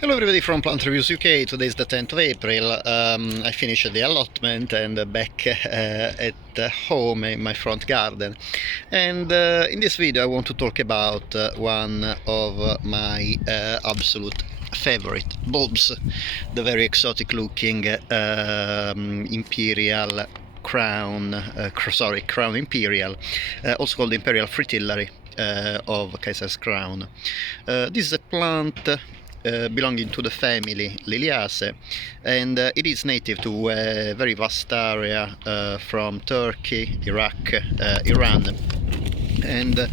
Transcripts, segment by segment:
Hello everybody from Plant Reviews UK. Today is the 10th of April. I finished the allotment and back at home in my front garden. And in this video I want to talk about one of my absolute favorite bulbs, the very exotic looking Imperial Crown Imperial, also called Imperial Fritillaria of Kaiser's Crown. This is a plant belonging to the family Liliaceae, and it is native to a very vast area from Turkey, Iraq, Iran, and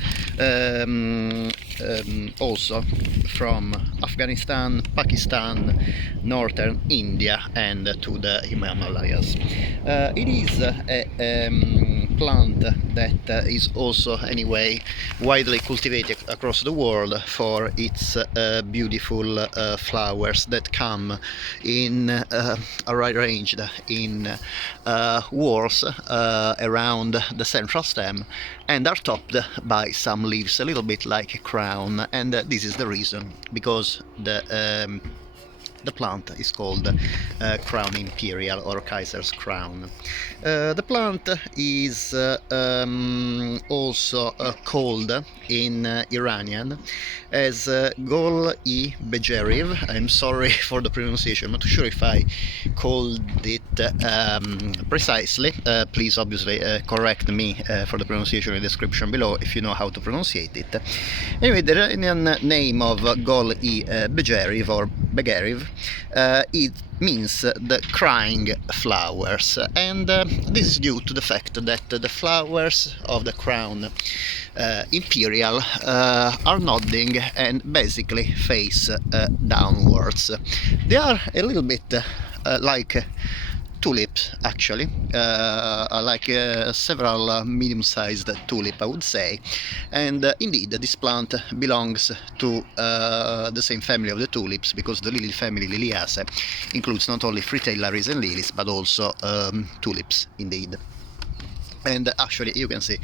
also from Afghanistan, Pakistan, northern India, and to the Himalayas. It is a plant that is also anyway widely cultivated across the world for its beautiful flowers that come in arranged in whorls around the central stem and are topped by some leaves, a little bit like a crown, and this is the reason because the plant is called Crown Imperial or Kaiser's Crown. The plant is also called in Iranian as Gol-e. I'm sorry for the pronunciation, I'm not sure if I called it precisely. Please obviously correct me for the pronunciation in the description below if you know how to pronounce it. Anyway, the Iranian name of Gol-e Begeriv or Begeriv, it means the crying flowers, and this is due to the fact that the flowers of the Crown Imperial are nodding and basically face downwards. They are a little bit like tulips, actually, like several medium-sized tulip, I would say, and indeed this plant belongs to the same family of the tulips, because the lily family Liliaceae includes not only fritillaries and lilies but also tulips indeed. And actually you can see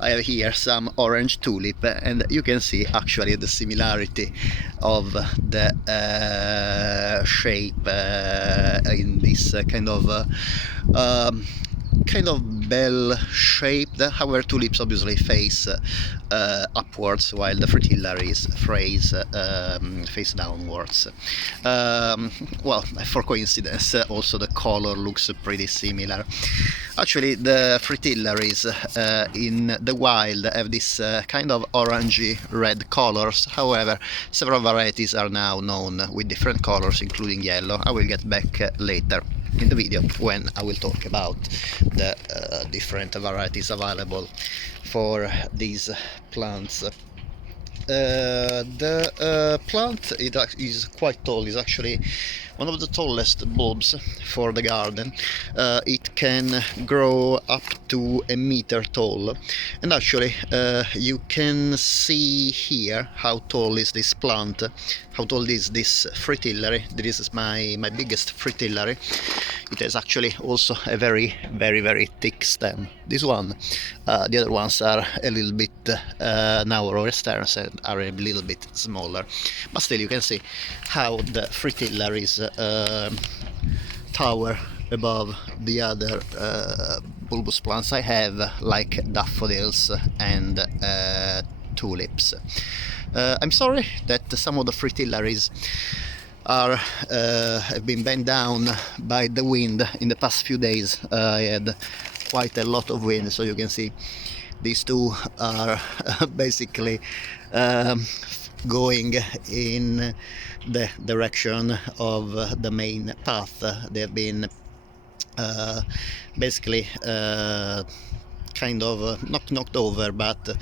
I have here some orange tulip, and you can see actually the similarity of the shape in this kind of bell shaped. However, tulips obviously face upwards, while the fritillaries face downwards. Well, for coincidence, also the color looks pretty similar. Actually, the fritillaries in the wild have this kind of orangey red colors. However, several varieties are now known with different colors, including yellow. I will get back later in the video when I will talk about the different varieties available for these plants. The plant is quite tall. It's actually one of the tallest bulbs for the garden. It can grow up to a meter tall, and actually you can see here how tall is this plant, how tall is this fritillary. This is my biggest fritillary. It has actually also a very thick stem, this one. The other ones are a little bit narrower stems and are a little bit smaller, but still you can see how the fritillaries tower above the other bulbous plants I have, like daffodils and tulips. I'm sorry that some of the fritillaries have been bent down by the wind in the past few days. I had quite a lot of wind, so you can see these two are basically going in the direction of the main path. They have been basically kind of not knocked over, but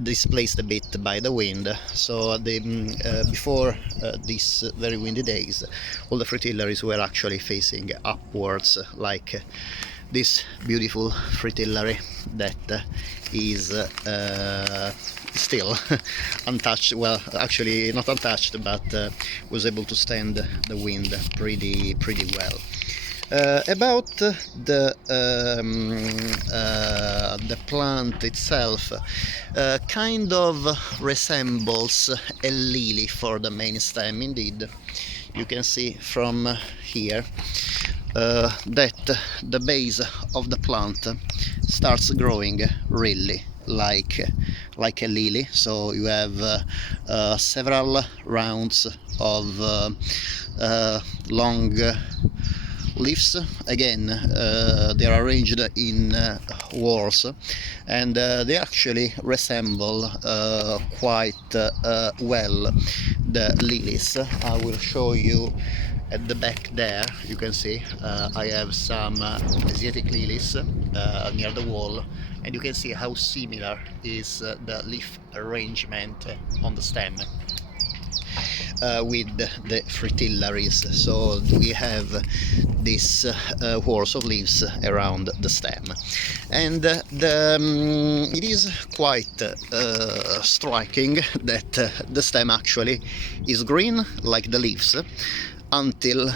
displaced a bit by the wind. So before these very windy days, all the fritillaries were actually facing upwards, like this beautiful fritillary that is still untouched. Well, actually not untouched, but was able to stand the wind pretty well. About the plant itself, kind of resembles a lily for the main stem. Indeed, you can see from here that the base of the plant starts growing really like a lily. So you have several rounds of long leaves. Again, they are arranged in whorls, and they actually resemble quite well the lilies. I will show you at the back there. You can see I have some Asiatic lilies near the wall, and you can see how similar is the leaf arrangement on the stem with the Fritillaries. So we have this whorls of leaves around the stem, and it is quite striking that the stem actually is green like the leaves until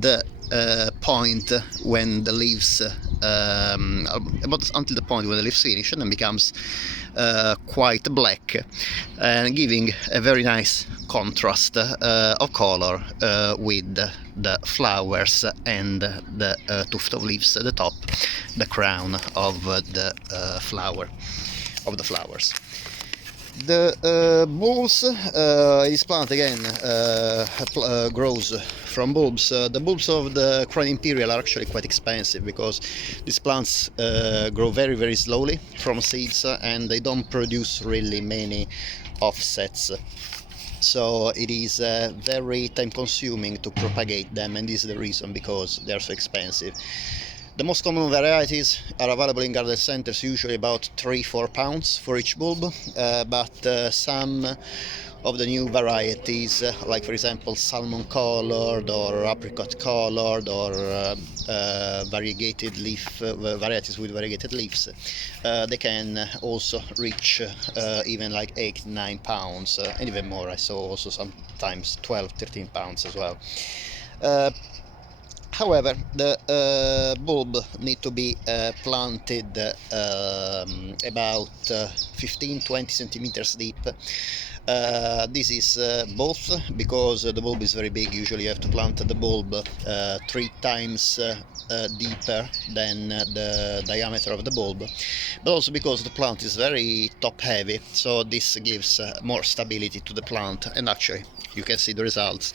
the point when the leaves until the point when the leaves finish and then becomes quite black, and giving a very nice contrast of color with the flowers and the tuft of leaves at the top, the crown of the flowers. The bulbs, this plant again grows from bulbs. The bulbs of the Crown Imperial are actually quite expensive because these plants grow very, very slowly from seeds, and they don't produce really many offsets. So it is very time consuming to propagate them, and this is the reason because they are so expensive. The most common varieties are available in garden centers, usually about 3-4 pounds for each bulb, but some of the new varieties, like for example salmon colored or apricot colored or variegated leaf varieties with variegated leaves, they can also reach even like 8-9 pounds, and even more. I saw also sometimes 12-13 pounds as well. However, the bulb need to be planted about 15-20 centimeters deep. This is both because the bulb is very big. Usually you have to plant the bulb 3 times deeper than the diameter of the bulb, but also because the plant is very top heavy, so this gives more stability to the plant. And actually you can see the results,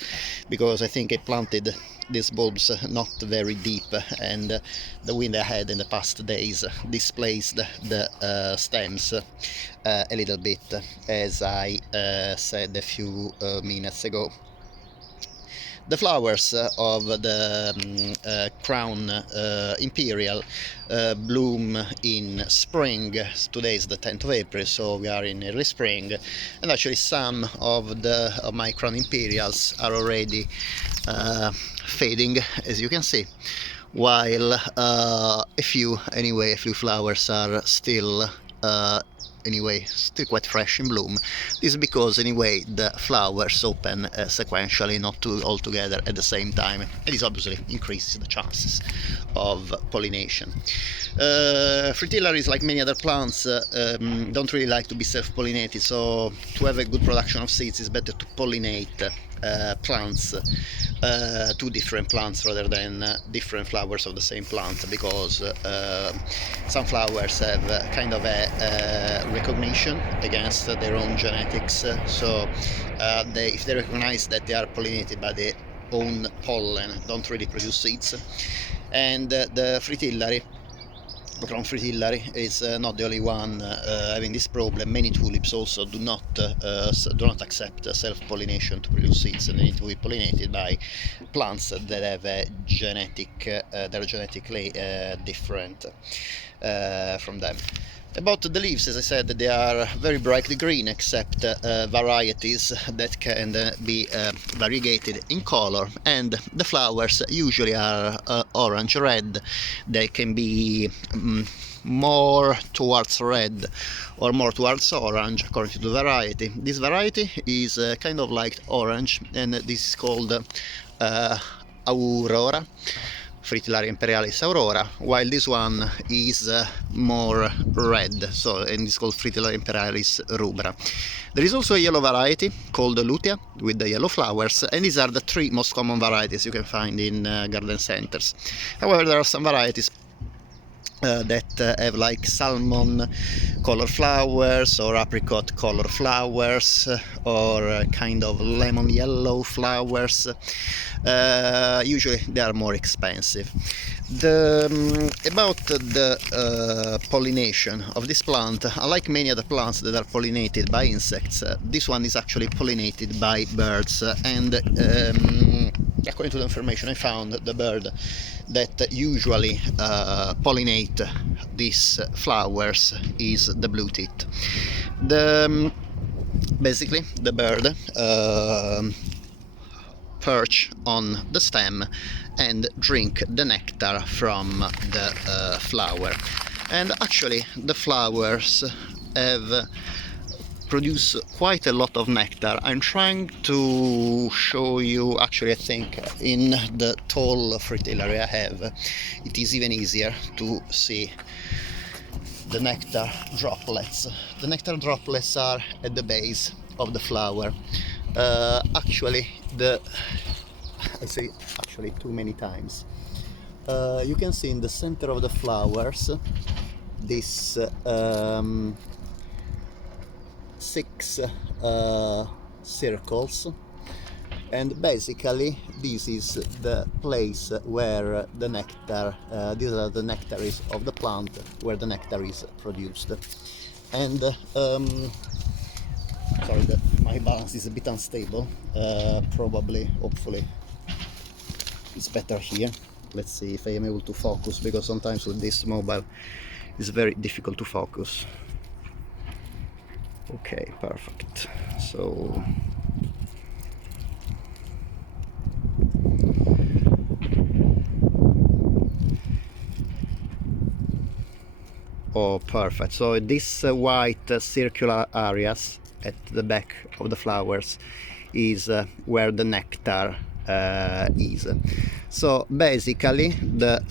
because I think I planted these bulbs not very deep, and the wind I had in the past days displaced the stems a little bit, as I said a few minutes ago. The flowers of the Crown Imperial bloom in spring. Today is the 10th of April, so we are in early spring, and actually some of my Crown Imperials are already fading, as you can see, while a few flowers are still still quite fresh in bloom. This is because the flowers open sequentially, not all together at the same time, and this obviously increases the chances of pollination. Fritillaries, like many other plants, don't really like to be self-pollinated, so to have a good production of seeds it's better to pollinate plants, 2 different plants rather than different flowers of the same plant, because some flowers have kind of a recognition against their own genetics, so if they recognize that they are pollinated by their own pollen, don't really produce seeds. And the fritillary, the Crown Fritillary, is not the only one having this problem. Many tulips also do not accept self-pollination to produce seeds, and they need to be pollinated by plants that have that are genetically different from them. About the leaves, as I said, they are very brightly green, except varieties that can be variegated in color, and the flowers usually are orange-red. They can be more towards red or more towards orange, according to the variety. This variety is kind of like orange, and this is called Aurora Fritillaria imperialis aurora, while this one is more red, so, and it's called Fritillaria imperialis rubra. There is also a yellow variety called Lutea with the yellow flowers, and these are the three most common varieties you can find in garden centers. However, there are some varieties that have like salmon color flowers or apricot color flowers or kind of lemon yellow flowers. Usually they are more expensive. About the pollination of this plant, unlike many other plants that are pollinated by insects, this one is actually pollinated by birds, and according to the information I found, the bird that usually pollinate these flowers is the blue tit. Basically the bird perch on the stem and drink the nectar from the flower, and actually the flowers have produce quite a lot of nectar. I'm trying to show you, actually I think in the tall Fritillaria I have, it is even easier to see the nectar droplets. The nectar droplets are at the base of the flower. Actually, I say actually too many times. You can see in the center of the flowers this 6 circles, and basically this is the place where the nectar, these are the nectaries of the plant where the nectar is produced. And sorry that my balance is a bit unstable, probably, hopefully it's better here. Let's see if I am able to focus, because sometimes with this mobile it's very difficult to focus. Okay, perfect. So oh, perfect. So this white circular areas at the back of the flowers is where the nectar is. So basically the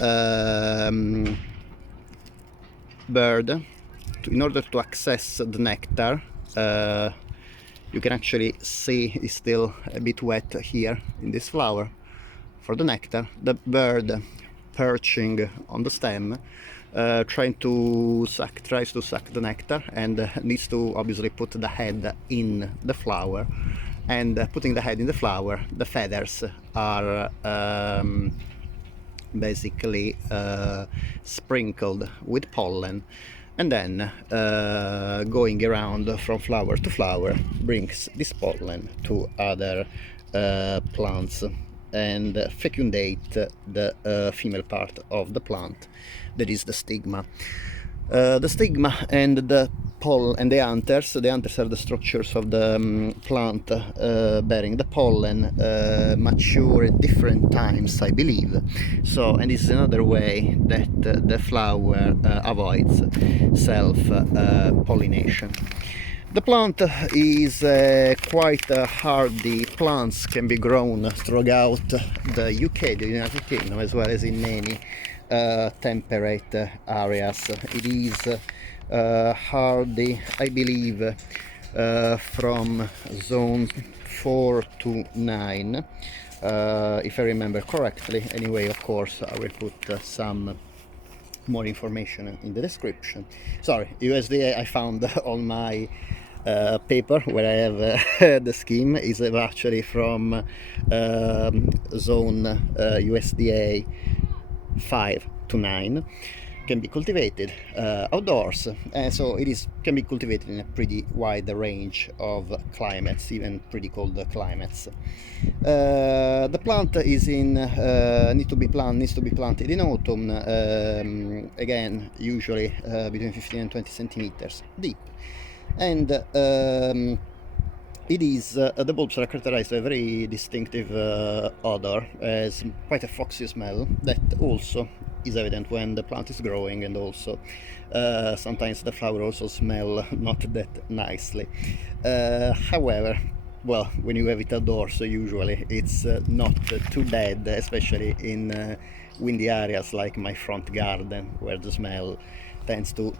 bird, in order to access the nectar, you can actually see it's still a bit wet here in this flower for the nectar. The bird perching on the stem, tries to suck the nectar, and needs to obviously put the head in the flower. And putting the head in the flower, the feathers are basically sprinkled with pollen, and then going around from flower to flower brings this pollen to other plants and fecundate the female part of the plant, that is the stigma. The stigma and the pollen and the anthers. The anthers are the structures of the plant bearing the pollen, mature at different times, I believe. So, and this is another way that the flower avoids self-pollination. The plant is quite hardy. Plants can be grown throughout the UK, the United Kingdom, as well as in many temperate areas. It is hardy, I believe, from zone 4 to 9, if I remember correctly. Anyway, of course, I will put some more information in the description. Sorry, USDA I found on my paper where I have the scheme is actually from zone USDA 5 to 9. Can be cultivated outdoors, so it can be cultivated in a pretty wide range of climates, even pretty cold climates. The plant is needs to be planted in autumn, again usually between 15 and 20 centimeters deep, and it is the bulbs are characterized by a very distinctive odor, as quite a foxy smell that also is evident when the plant is growing, and also sometimes the flower also smell not that nicely. However, well, when you have it outdoors, usually it's not too bad, especially in windy areas like my front garden, where the smell tends to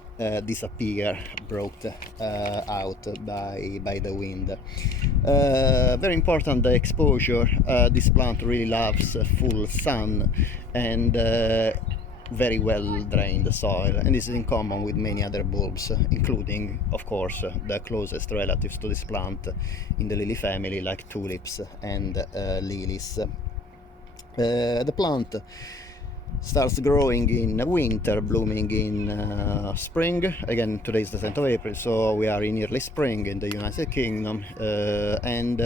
disappear, brought out by the wind. Very important, the exposure. This plant really loves full sun and very well drained soil, and this is in common with many other bulbs, including, of course, the closest relatives to this plant in the lily family, like tulips and lilies. The plant starts growing in winter, blooming in spring. Again, today is the 10th of April, so we are in early spring in the United Kingdom, and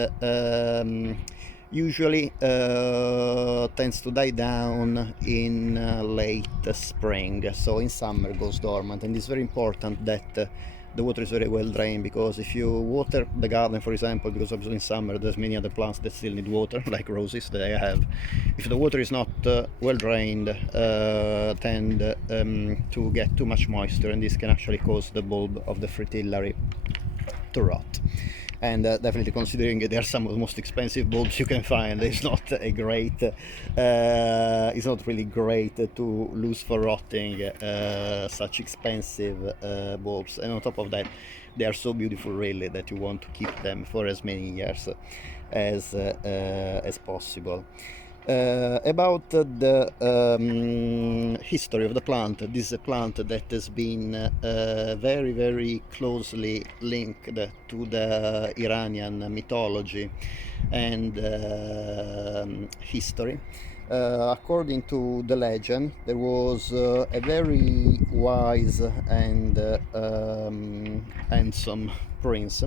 usually tends to die down in late spring, so in summer goes dormant. And it's very important that the water is very well drained, because if you water the garden, for example, because obviously in summer there's many other plants that still need water, like roses that I have, if the water is not well drained, tend to get too much moisture, and this can actually cause the bulb of the Fritillaria to rot. And definitely, considering they are some of the most expensive bulbs you can find, it's not a great, it's not really great to lose for rotting such expensive bulbs. And on top of that, they are so beautiful, really, that you want to keep them for as many years as possible. About the history of the plant, this is a plant that has been very, very closely linked to the Iranian mythology and history. According to the legend, there was a very wise and handsome prince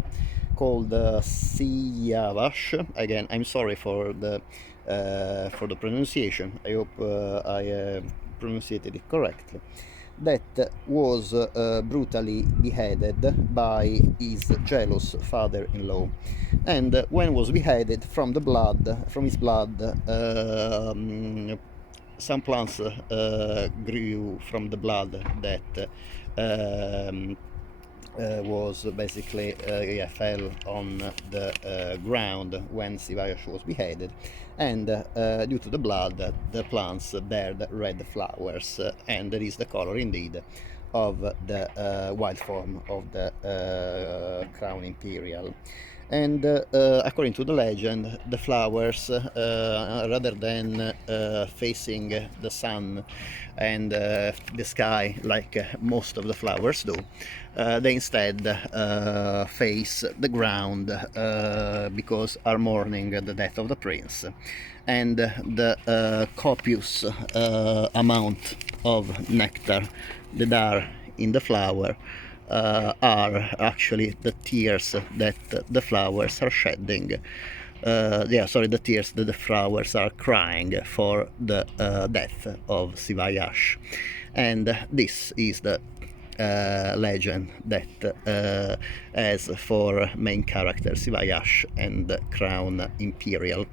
called Siavash. Again, I'm sorry for the pronunciation. I hope I pronounced it correctly. That was brutally beheaded by his jealous father-in-law, and when was beheaded, from his blood, some plants grew from the blood that was basically fell on the ground when Sivayash was beheaded, and due to the blood, the plants bear red flowers, and that is the color indeed of the wild form of the Crown Imperial. And according to the legend, the flowers, rather than facing the sun and the sky like most of the flowers do, they instead face the ground, because are mourning the death of the prince. And the copious amount of nectar that are in the flower are actually the tears that the flowers are shedding. The tears that the flowers are crying for the death of Sivayash. And this is the legend that has for main characters Sivayash and Crown Imperial.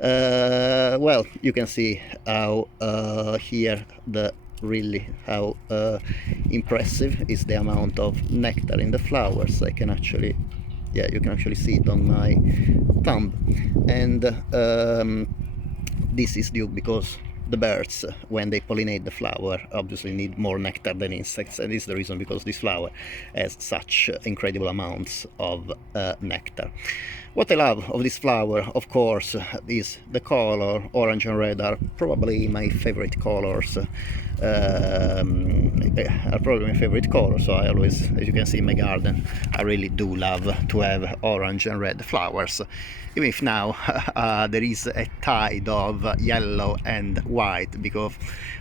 Well, you can see how here how impressive is the amount of nectar in the flowers. You can actually see it on my thumb, and this is due because the birds, when they pollinate the flower, obviously need more nectar than insects, and this is the reason because this flower has such incredible amounts of nectar. What I love of this flower, of course, is the color. Orange and red are probably my favorite colors. So I always, as you can see in my garden, I really do love to have orange and red flowers. Even if now there is a tide of yellow and white, because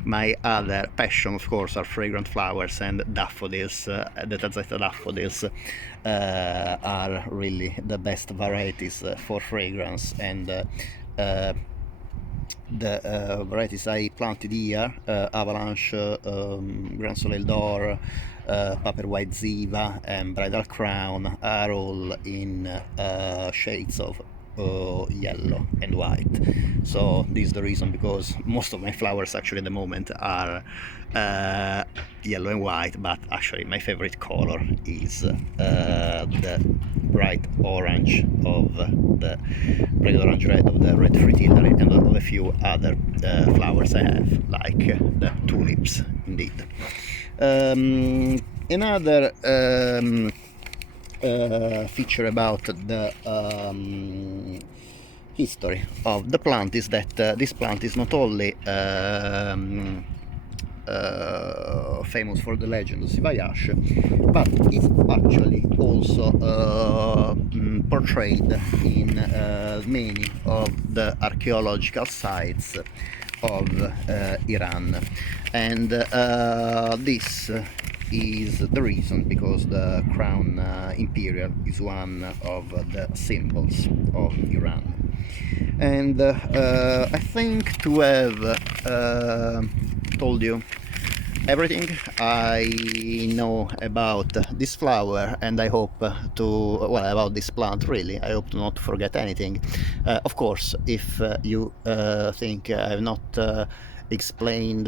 my other passion, of course, are fragrant flowers, and daffodils, the Tazzetta daffodils, are really the best varieties for fragrance. And the varieties I planted here, Avalanche, Grand Soleil d'Or, Paper White Ziva and Bridal Crown, are all in shades of yellow and white. So this is the reason, because most of my flowers actually at the moment are yellow and white, but actually my favorite color is the bright orange of the bright orange red of the red Fritillaria, and of a few other flowers I have, like the tulips, indeed. Another feature about the history of the plant is that this plant is not only famous for the legend of Sivayash, but it's actually also portrayed in many of the archaeological sites of Iran, and this is the reason because the Crown Imperial is one of the symbols of Iran. And I think to have told you everything I know about this flower, and I hope about this plant really. I hope to not forget anything. Of course, if you think I've not explained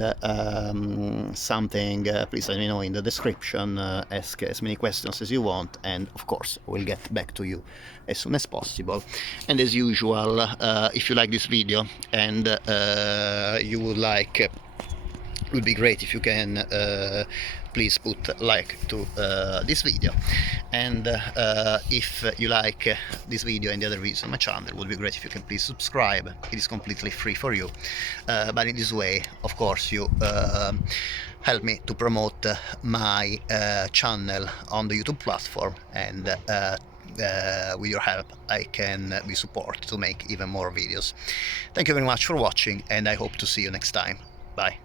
something, please let me know in the description. Ask as many questions as you want, and of course we'll get back to you as soon as possible. And as usual, if you like this video and you would like, it would be great if you can please put like to this video, and if you like this video and the other videos on my channel, it would be great if you can please subscribe. It is completely free for you, but in this way, of course, you help me to promote my channel on the YouTube platform, and with your help I can be supported to make even more videos. Thank you very much for watching, and I hope to see you next time. Bye.